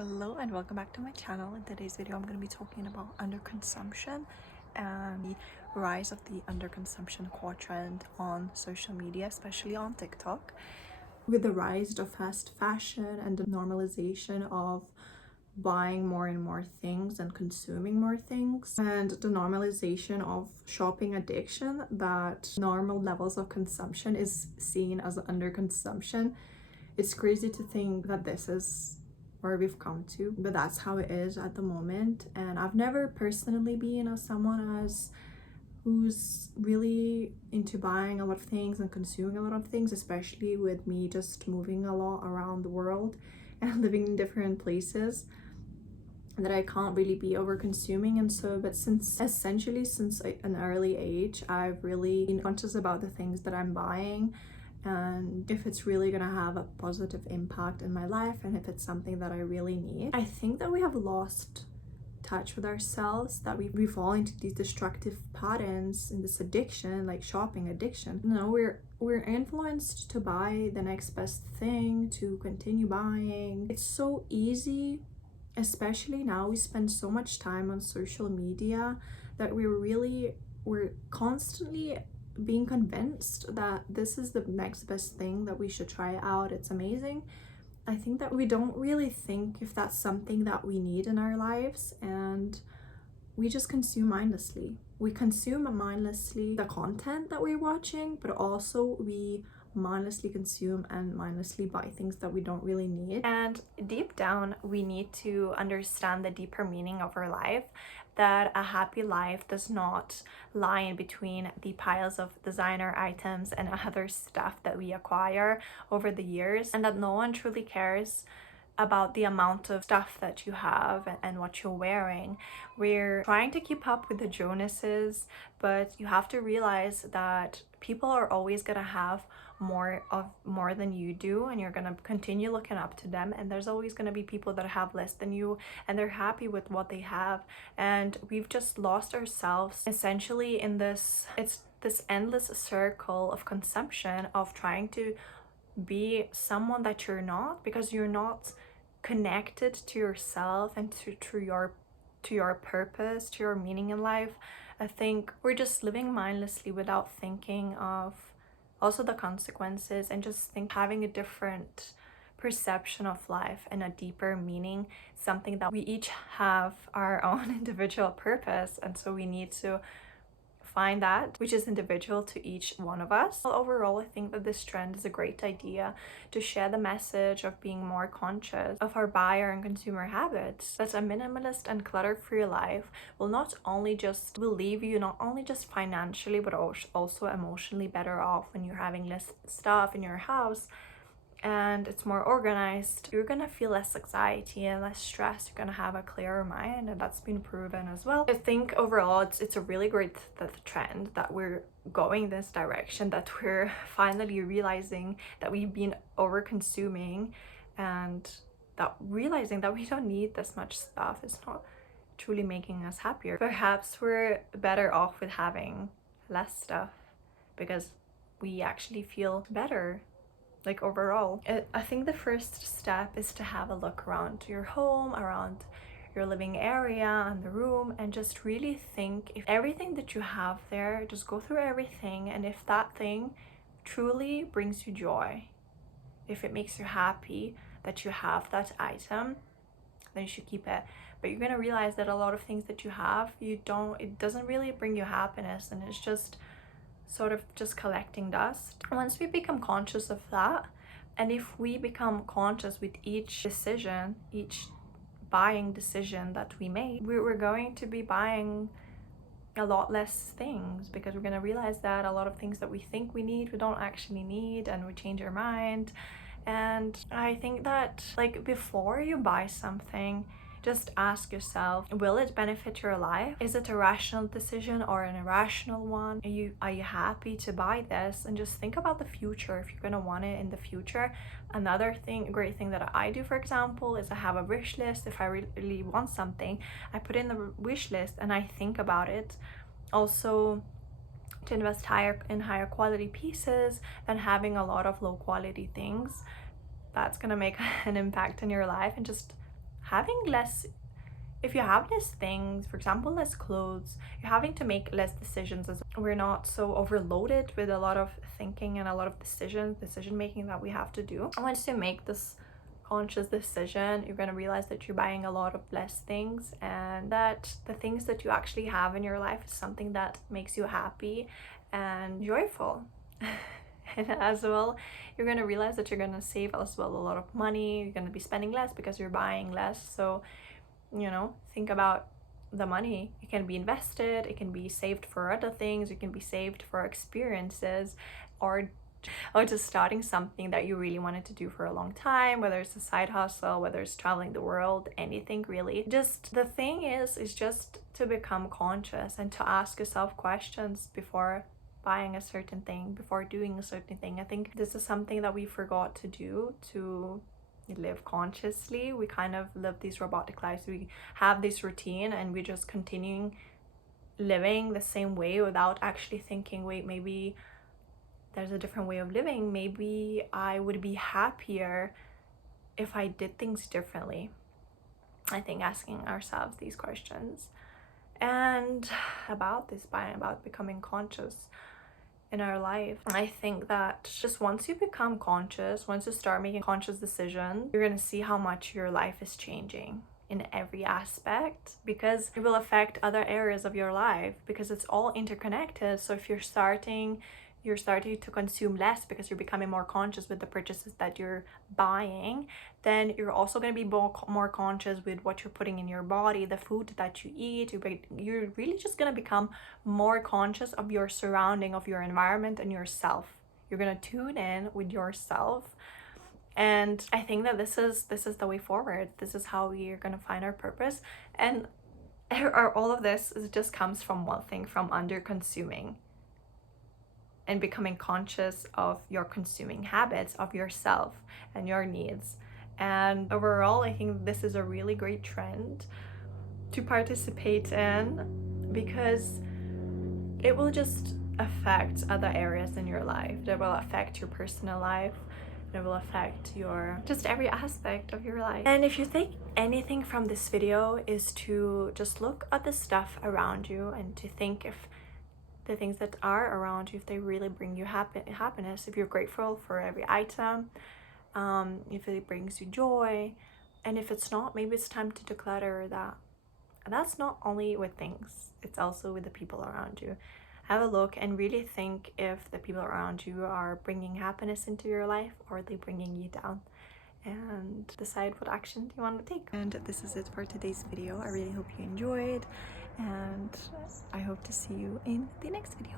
Hello and welcome back to my channel. In today's video I'm going to be talking about underconsumption and the rise of the underconsumption quadrant on social media, especially on TikTok. With the rise of fast fashion and the normalization of buying more and more things and consuming more things, and the normalization of shopping addiction, that normal levels of consumption is seen as underconsumption. It's crazy to think that this is where we've come to, but that's how it is at the moment. And I've never personally been someone who's really into buying a lot of things and consuming a lot of things, especially with me just moving a lot around the world and living in different places, that I can't really be over consuming. And so, but since an early age, I've really been conscious about the things that I'm buying and if it's really gonna have a positive impact in my life and if it's something that I really need. I think that we have lost touch with ourselves, that we fall into these destructive patterns in this addiction, like shopping addiction. We're influenced to buy the next best thing, to continue buying. It's so easy, especially now we spend so much time on social media, that we're constantly being convinced that this is the next best thing, that we should try it out, it's amazing. I think that we don't really think if that's something that we need in our lives, and we just consume mindlessly. We consume mindlessly the content that we're watching, but also we mindlessly consume and mindlessly buy things that we don't really need. And deep down, we need to understand the deeper meaning of our life, that a happy life does not lie in between the piles of designer items and other stuff that we acquire over the years, and that no one truly cares about the amount of stuff that you have and what you're wearing. We're trying to keep up with the Jonases, but you have to realize that people are always gonna have more than you do, and you're gonna continue looking up to them, and there's always gonna be people that have less than you and they're happy with what they have. And we've just lost ourselves essentially in this endless circle of consumption, of trying to be someone that you're not, because you're not connected to yourself and to your purpose, to your meaning in life. I think we're just living mindlessly without thinking of also the consequences, and just having a different perception of life and a deeper meaning, something that we each have our own individual purpose, and so we need to find that which is individual to each one of us. Overall, I think that this trend is a great idea to share the message of being more conscious of our buyer and consumer habits, that a minimalist and clutter-free life will leave you not only just financially but also emotionally better off. When you're having less stuff in your house and it's more organized, you're gonna feel less anxiety and less stress. You're gonna have a clearer mind, and that's been proven as well. I think overall it's a really great trend that we're going this direction, that we're finally realizing that we've been over consuming, and that realizing that we don't need this much stuff is not truly making us happier. Perhaps we're better off with having less stuff because we actually feel better, like overall. I think the first step is to have a look around your home, around your living area and the room, and just really think if everything that you have there, just go through everything, and if that thing truly brings you joy, if it makes you happy that you have that item, then you should keep it. But you're gonna realize that a lot of things that you have, it doesn't really bring you happiness, and it's just sort of just collecting dust. Once we become conscious of that, and if we become conscious with each decision, each buying decision that we make, we're going to be buying a lot less things, because we're going to realize that a lot of things that we think we need, we don't actually need, and we change our mind. And I think that, like, before you buy something, just ask yourself, will it benefit your life? Is it a rational decision or an irrational one? Are you happy to buy this? And just think about the future, if you're gonna want it in the future. Another great thing that I do, for example, is I have a wish list. If I really want something, I put in the wish list and I think about it. Also, to invest in higher quality pieces than having a lot of low quality things. That's gonna make an impact in your life, and just having less, if you have less things, for example, less clothes, you're having to make less decisions as well. We're not so overloaded with a lot of thinking and a lot of decision making that we have to do. And once you make this conscious decision, you're going to realize that you're buying a lot of less things, and that the things that you actually have in your life is something that makes you happy and joyful. And as well, you're going to realize that you're going to save as well a lot of money. You're going to be spending less because you're buying less. So, you know, think about the money. It can be invested, it can be saved for other things, it can be saved for experiences, or just starting something that you really wanted to do for a long time, whether it's a side hustle, whether it's traveling the world, anything really. Just the thing is just to become conscious and to ask yourself questions before buying a certain thing, before doing a certain thing. I think this is something that we forgot to do, to live consciously. We kind of live these robotic lives. We have this routine and we're just continuing living the same way without actually thinking, wait, maybe there's a different way of living. Maybe I would be happier if I did things differently. I think asking ourselves these questions and about becoming conscious in our life. I think that just once you become conscious, once you start making conscious decisions, you're gonna see how much your life is changing in every aspect, because it will affect other areas of your life, because it's all interconnected. So if you're starting to consume less because you're becoming more conscious with the purchases that you're buying, then you're also going to be more conscious with what you're putting in your body, the food that you eat. You're really just going to become more conscious of your surrounding, of your environment and yourself. You're going to tune in with yourself. And I think that this is the way forward. This is how we are going to find our purpose. And all of this just comes from one thing, from under consuming and becoming conscious of your consuming habits, of yourself and your needs. And overall, I think this is a really great trend to participate in, because it will just affect other areas in your life. It will affect your personal life. It will affect your just every aspect of your life. And if you think anything from this video is to just look at the stuff around you and to think if the things that are around you, if they really bring you happiness, if you're grateful for every item, if it brings you joy, and if it's not, maybe it's time to declutter that. And that's not only with things, it's also with the people around you. Have a look and really think if the people around you are bringing happiness into your life, or are they bringing you down, and decide what action you want to take. And this is it for today's video. I really hope you enjoyed, and I hope to see you in the next video.